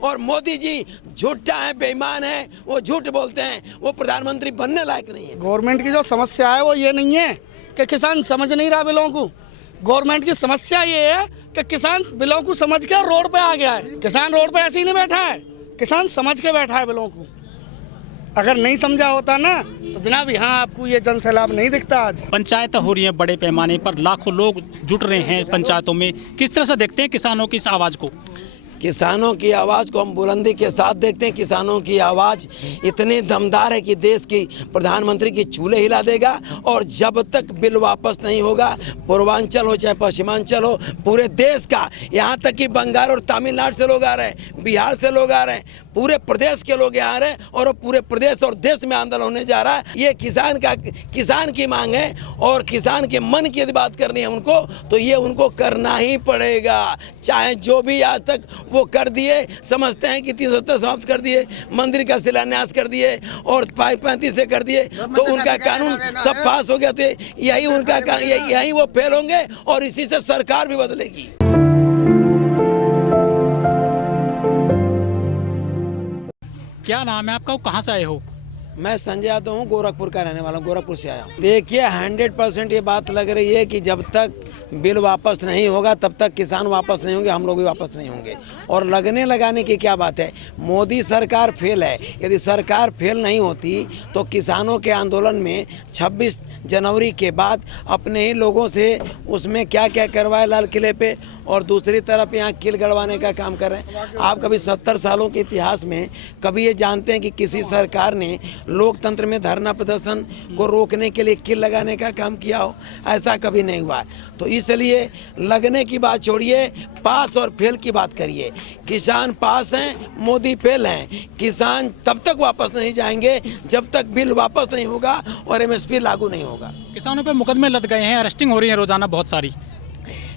और मोदी जी झूठा है, बेईमान है, वो झूठ बोलते हैं, वो प्रधानमंत्री बनने लायक नहीं है। गवर्नमेंट की जो समस्या है वो ये नहीं है कि किसान समझ नहीं रहा बिलों को। गवर्नमेंट की समस्या ये है कि किसान बिलों को समझ के रोड पे आ गया है। किसान रोड पे ऐसे ही नहीं बैठा है, किसान समझ के बैठा है बिलों को। अगर नहीं समझा होता ना तो जनाब यहाँ आपको ये जन सैलाब नहीं दिखता। आज पंचायतें हो रही हैं बड़े पैमाने पर, लाखों लोग जुट रहे हैं पंचायतों में। किस तरह से देखते हैं किसानों की इस आवाज़ को? किसानों की आवाज़ को हम बुलंदी के साथ देखते हैं। किसानों की आवाज़ इतनी दमदार है कि देश की प्रधानमंत्री की चूल्हे हिला देगा। और जब तक बिल वापस नहीं होगा, पूर्वांचल हो चाहे पश्चिमांचल हो, पूरे देश का, यहाँ तक कि बंगाल और तमिलनाडु से लोग आ रहे हैं, बिहार से लोग आ रहे हैं, पूरे प्रदेश के लोग यहाँ आ रहे हैं और पूरे प्रदेश और देश में आंदोलन होने जा रहा है। ये किसान की मांग है और किसान के मन की यदि बात करनी है उनको, तो ये उनको करना ही पड़ेगा। चाहे जो भी आज तक वो कर दिए, समझते हैं कि 370 समाप्त कर दिए, मंदिर का शिलान्यास कर दिए और 35 से कर दिए, तो उनका कानून सब पास हो गया, तो यही उनका यही वो फेल होंगे और इसी से सरकार भी बदलेगी। क्या नाम है आपका, कहाँ से आए हो? मैं संजय यादव हूँ, गोरखपुर का रहने वाला हूँ, गोरखपुर से आया हूँ। देखिए 100% ये बात लग रही है कि जब तक बिल वापस नहीं होगा तब तक किसान वापस नहीं होंगे, हम लोग भी वापस नहीं होंगे। और लगने लगाने की क्या बात है, मोदी सरकार फेल है। यदि सरकार फेल नहीं होती तो किसानों के आंदोलन में 26 जनवरी के बाद अपने ही लोगों से उसमें क्या क्या करवाए लाल किले पे, और दूसरी तरफ यहाँ किल गड़वाने का काम कर रहे हैं। आप कभी 70 सालों के इतिहास में कभी ये जानते हैं कि किसी सरकार ने लोकतंत्र में धरना प्रदर्शन को रोकने के लिए किल लगाने का काम किया हो? ऐसा कभी नहीं हुआ। तो इसलिए लगने की बात छोड़िए, पास और फेल की बात करिए। किसान पास हैं, मोदी फेल हैं। किसान तब तक वापस नहीं जाएंगे जब तक बिल वापस नहीं होगा और MSP लागू नहीं होगा। किसानों पे मुकदमे लद गए हैं, अरेस्टिंग हो रही है रोजाना बहुत सारी।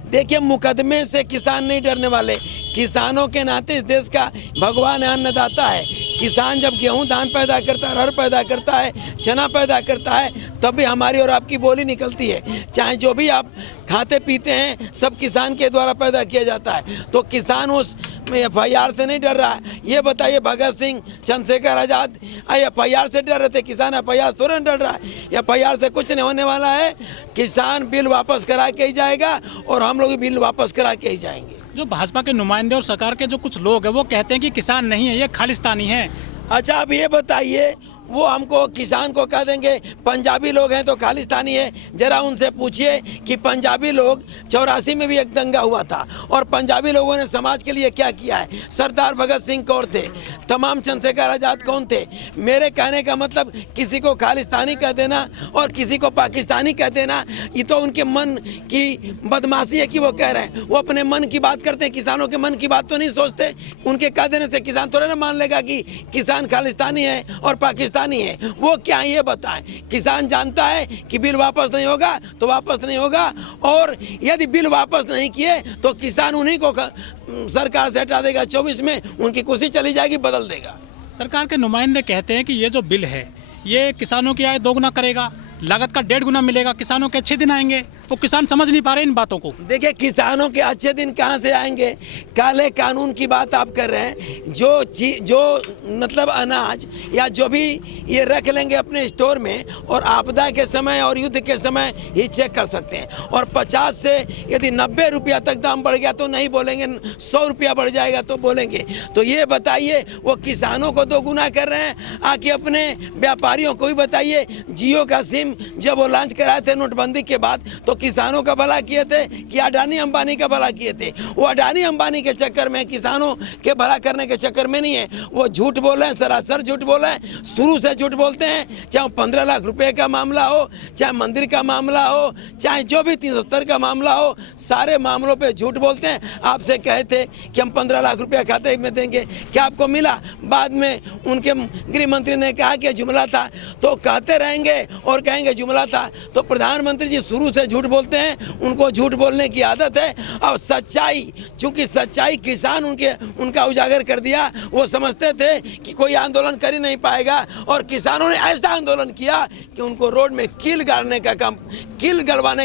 देखिए मुकदमे से किसान नहीं डरने वाले। किसानों के नाते इस देश का भगवान अन्नदाता है। किसान जब गेहूं धान पैदा करता है, अरहर पैदा करता है, चना पैदा करता है, तब भी हमारी और आपकी बोली निकलती है। चाहे जो भी आप खाते पीते हैं सब किसान के द्वारा पैदा किया जाता है। तो किसान उस FIR से नहीं डर रहा है। ये बताइए भगत सिंह, चंद्रशेखर आज़ाद FIR से डर रहे थे, किसान FIR थोड़ा डर रहा है। FIR से कुछ नहीं होने वाला है। किसान बिल वापस करा के ही जाएगा और हम लोग भी बिल वापस करा के ही जाएंगे। जो भाजपा के नुमाइंदे और सरकार के जो कुछ लोग हैं वो कहते हैं कि किसान नहीं है, ये खालिस्तानी है। अच्छा आप ये बताइए, वो हमको किसान को कह देंगे पंजाबी लोग हैं तो खालिस्तानी है? जरा उनसे पूछिए कि पंजाबी लोग 84 में भी एक दंगा हुआ था और पंजाबी लोगों ने समाज के लिए क्या किया है। सरदार भगत सिंह कौन थे, तमाम चंद्रशेखर आज़ाद कौन थे? मेरे कहने का मतलब किसी को खालिस्तानी कह देना और किसी को पाकिस्तानी कह देना, ये तो उनके मन की बदमाशी है कि वो कह रहे हैं। वो अपने मन की बात करते हैं, किसानों के मन की बात तो नहीं सोचते। उनके कह देने से किसान थोड़ा ना मान लेगा कि किसान खालिस्तानी है और पाकिस्तानी है। वो क्या है ये बताएं। किसान जानता है कि बिल वापस नहीं होगा तो वापस नहीं होगा, और यदि बिल वापस नहीं किए तो किसान उन्हीं को सरकार से हटा देगा। 24 में उनकी कुर्सी चली जाएगी, बदल देगा। सरकार के नुमाइंदे कहते हैं कि ये जो बिल है ये किसानों की आय दोगुना करेगा, लागत का 1.5 गुना मिलेगा, किसानों के अच्छे दिन आएंगे। तो किसान समझ नहीं पा रहे इन बातों को। देखिए किसानों के अच्छे दिन कहाँ से आएंगे? काले कानून की बात आप कर रहे हैं। जो मतलब अनाज या जो भी ये रख लेंगे अपने स्टोर में और आपदा के समय और युद्ध के समय ही चेक कर सकते हैं। और 50 से यदि 90 रुपया तक दाम बढ़ गया तो नहीं बोलेंगे, 100 रुपया बढ़ जाएगा तो बोलेंगे। तो ये बताइए, वो किसानों को दोगुना कर रहे हैं। आके अपने व्यापारियों को भी बताइए, जियो का सिम जब वो लॉन्च कराए थे नोटबंदी के बाद तो किसानों का भला किए थे कि अडानी अंबानी का भला किए थे? वो अडानी अंबानी के चक्कर में, किसानों के भला करने के चक्कर में नहीं है। वो झूठ बोल रहे हैं, सरासर झूठ बोल रहे हैं, शुरू से झूठ बोलते हैं। चाहे 15 लाख रुपए का मामला हो, चाहे मंदिर का मामला हो, चाहे जो भी 370 का मामला हो, सारे मामलों पे झूठ बोलते हैं। आपसे कहे थे कि हम 15 लाख रुपया खाते में देंगे, क्या आपको मिला? बाद में उनके गृह मंत्री ने कहा कि जुमला था। तो कहते रहेंगे और कहेंगे आएंगे जुमला था। तो प्रधानमंत्री जी शुरू से झूठ बोलते हैं, उनको झूठ बोलने की आदत है। और सच्चाई, चूंकि सच्चाई किसान उनका उजागर कर दिया। वो समझते थे कि कोई आंदोलन कर ही नहीं पाएगा, और किसानों ने ऐसा आंदोलन किया कि उनको रोड में कील गड़वाने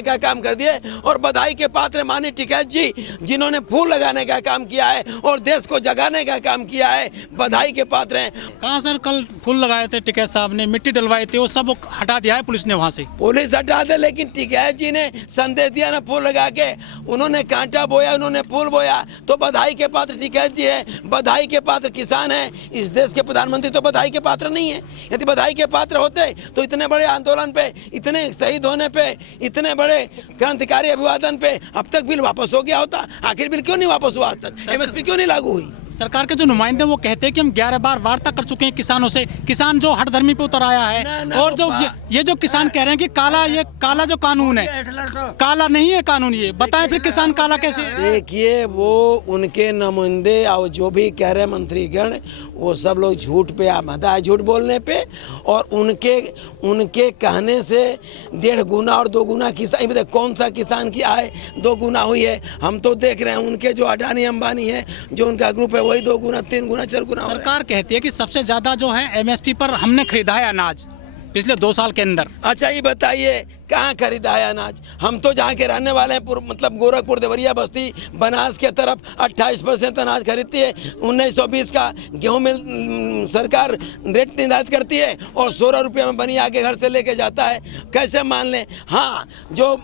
का काम कर दिए। और बधाई के पात्र माननीय टिकैत जी, जिन्होंने फूल लगाने का काम किया है और देश को जगाने का काम किया है, बधाई के पात्र हैं। कहाँ सर, कल फूल लगाए थे टिकैत साहब ने, मिट्टी डलवाई थी, वो सब हटा दिया है पुलिस ने वहाँ से। पुलिस हटा दे, लेकिन टिकैत जी ने संदेश दिया ना फूल लगा के। उन्होंने कांटा बोया, उन्होंने फूल बोया। तो बधाई के पात्र टिकैत जी है, बधाई के पात्र किसान है। इस देश के प्रधानमंत्री तो बधाई के पात्र नहीं है। यदि बधाई के पात्र होते तो इतने बड़े आंदोलन पे, इतने शहीद होने पे, इतने बड़े क्रांतिकारी अभिवादन पे अब तक बिल वापस हो गया होता। आखिर बिल क्यों नहीं वापस हुआ आज तक? MSP क्यों नहीं लागू हुई? सरकार के जो नुमाइंदे वो कहते हैं कि हम 11 बार वार्ता कर चुके हैं किसानों से। किसान जो हठधर्मी पे उतर आया है, और जो ये जो किसान कह रहे हैं कि ये काला जो कानून है, काला नहीं है कानून, ये बताएं फिर किसान काला कैसे? देखिए, वो उनके नुमाइंदे और जो भी कह रहे मंत्रीगण, वो सब लोग झूठ पे आमादा है, झूठ बोलने पे। और उनके कहने से 1.5 गुना और 2 गुना किसान, कौन सा किसान की आय 2 गुना हुई है? हम तो देख रहे हैं उनके जो अडानी अंबानी है, जो उनका ग्रुप है, वही 2 गुना 3 गुना 4 गुना। सरकार कहती है कि सबसे ज्यादा जो है MSP पर हमने खरीदा है अनाज पिछले 2 साल के अंदर। अच्छा, ये बताइए कहाँ खरीदा है अनाज? हम तो जहाँ के रहने वाले हैं, मतलब गोरखपुर, देवरिया बस्ती, बनास के तरफ 28% अनाज खरीदती है। 1920 का गेहूँ में सरकार रेट निर्धारित करती है और 16 रुपये में बनी आके घर से लेके जाता है। कैसे मान लें? हाँ, जो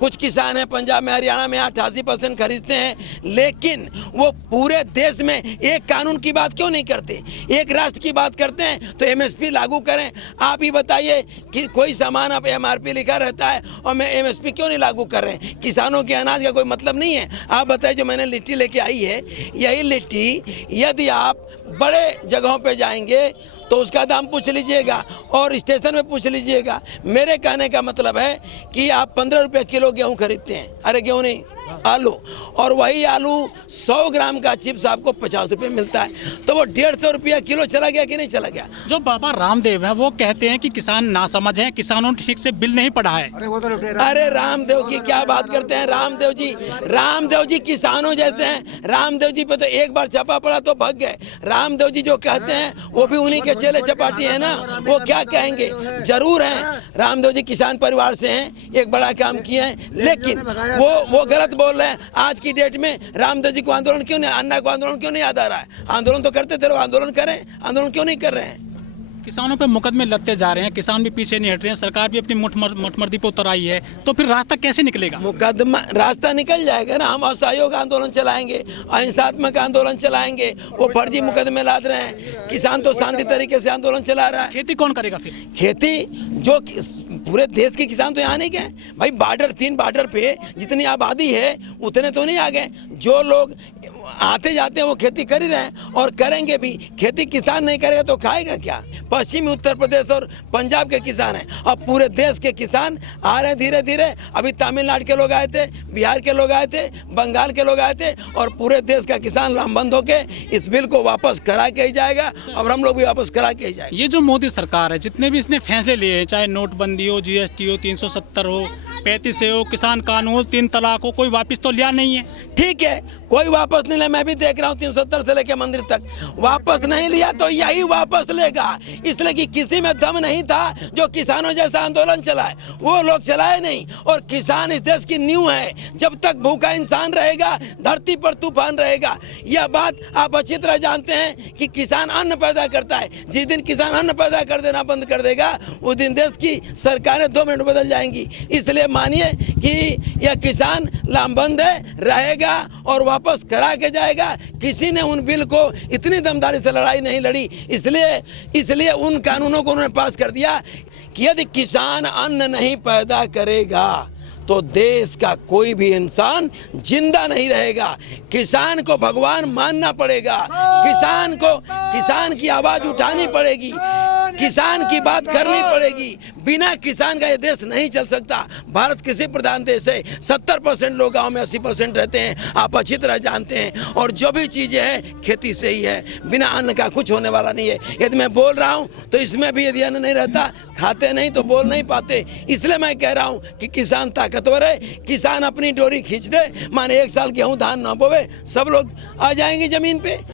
कुछ किसान हैं पंजाब में, हरियाणा में 88% खरीदते हैं, लेकिन वो पूरे देश में एक कानून की बात क्यों नहीं करते? एक राष्ट्र की बात करते हैं तो MSP लागू करें। आप ही बताइए कि कोई सामान अब MRP लिखा रहता है और मैं MSP क्यों नहीं लागू कर रहे हैं? किसानों के अनाज का कोई मतलब नहीं है। आप बताइए, जो मैंने लिट्टी लेके आई है, यही लिट्टी यदि आप बड़े जगहों पे जाएंगे तो उसका दाम पूछ लीजिएगा और स्टेशन में पूछ लीजिएगा। मेरे कहने का मतलब है कि आप 15 रुपये किलो गेहूँ खरीदते हैं, अरे गेहूँ नहीं, आलू, और वही आलू 100 ग्राम का चिप्स आपको 50 रुपये मिलता है। तो वो 150 रुपया किलो चला गया कि नहीं चला गया? जो बाबा रामदेव है वो कहते हैं कि किसान नासमझ हैं, किसानों ने ठीक से बिल नहीं पढ़ा है। अरे रामदेव की क्या बात करते हैं? रामदेव जी किसानों जैसे हैं। रामदेव जी पे तो एक बार छापा पड़ा तो भाग गए। रामदेव जी जो कहते हैं वो भी उन्हीं के चेले चपाटी है ना, वो क्या कहेंगे? जरूर हैं, रामदेव जी किसान परिवार से हैं, एक बड़ा काम किए हैं, लेकिन वो गलत बोल रहे हैं। आज की डेट में रामदेव जी को आंदोलन क्यों नहीं, अन्ना को आंदोलन क्यों नहीं याद आ रहा है? आंदोलन तो करते थे, आंदोलन करें, आंदोलन क्यों नहीं कर रहे हैं? किसानों पे मुकदमे लगते जा रहे हैं, किसान भी पीछे नहीं हट रहे हैं, सरकार भी अपनी मुठमर्दी पे उतर आई है, तो फिर रास्ता कैसे निकलेगा? मुकदमा रास्ता निकल जाएगा ना। हम असहयोग आंदोलन चलाएंगे, अहिंसात्मक आंदोलन चलाएंगे। वो फर्जी मुकदमे लाद रहे हैं। किसान तो शांति तरीके से आंदोलन चला रहा है। खेती कौन करेगा फिर? खेती जो पूरे देश के किसान तो यहाँ नहीं गए भाई। 3 बॉर्डर पे जितनी आबादी है उतने तो नहीं आ गए। जो लोग आते जाते हैं वो खेती कर ही रहे हैं और करेंगे भी। खेती किसान नहीं करेगा तो खाएगा क्या? पश्चिमी उत्तर प्रदेश और पंजाब के किसान हैं, अब पूरे देश के किसान आ रहे हैं धीरे धीरे। अभी तमिलनाडु के लोग आए थे, बिहार के लोग आए थे, बंगाल के लोग आए थे, और पूरे देश का किसान लामबंद होके इस बिल को वापस करा के ही जाएगा और हम लोग भी वापस करा के ही जाएंगे। ये जो मोदी सरकार है, जितने भी इसने फैसले लिए हैं, चाहे नोटबंदी हो, GST हो, 370 हो, 35 हो, किसान कानून हो, 3 तलाक हो, कोई वापस तो लिया नहीं है। ठीक है, कोई वापस नहीं लिया। मैं भी देख रहा हूँ 370 से लेकर मंदिर तक वापस नहीं लिया, तो यही वापस लेगा। इसलिए कि किसी में दम नहीं था जो किसानों जैसा आंदोलन चलाए, वो लोग चलाए नहीं। और किसान इस देश की नींव है। जब तक भूखा इंसान रहेगा, धरती पर तूफान रहेगा। यह बात आप अच्छी तरह जानते हैं कि किसान अन्न पैदा करता है। जिस दिन किसान अन्न पैदा कर देना बंद कर देगा, उस दिन देश की सरकारें 2 मिनट बदल जाएंगी। इसलिए मानिए कि यह किसान लामबंद है, रहेगा और वापस करा के जाएगा। किसी ने उन बिल को इतनी दमदारी से लड़ाई नहीं लड़ी। इसलिए उन कानूनों को उन्होंने पास कर दिया कि यदि किसान अन्न नहीं पैदा करेगा तो देश का कोई भी इंसान जिंदा नहीं रहेगा। किसान को भगवान मानना पड़ेगा, किसान की आवाज उठानी पड़ेगी। किसान की बात करनी पड़ेगी। बिना किसान का ये देश नहीं चल सकता। भारत कृषि प्रधान देश है। 70% लोग गांव में 80% रहते हैं, आप अच्छी तरह जानते हैं। और जो भी चीज़ें हैं खेती से ही है, बिना अन्न का कुछ होने वाला नहीं है। यदि मैं बोल रहा हूँ तो इसमें भी यदि अन्न नहीं रहता, खाते नहीं तो बोल नहीं पाते। इसलिए मैं कह रहा हूँ कि किसान ताकतवर है। किसान अपनी डोरी खींच दे, माने 1 साल गेहूँ धान ना बोवे, सब लोग आ जाएंगे ज़मीन पे।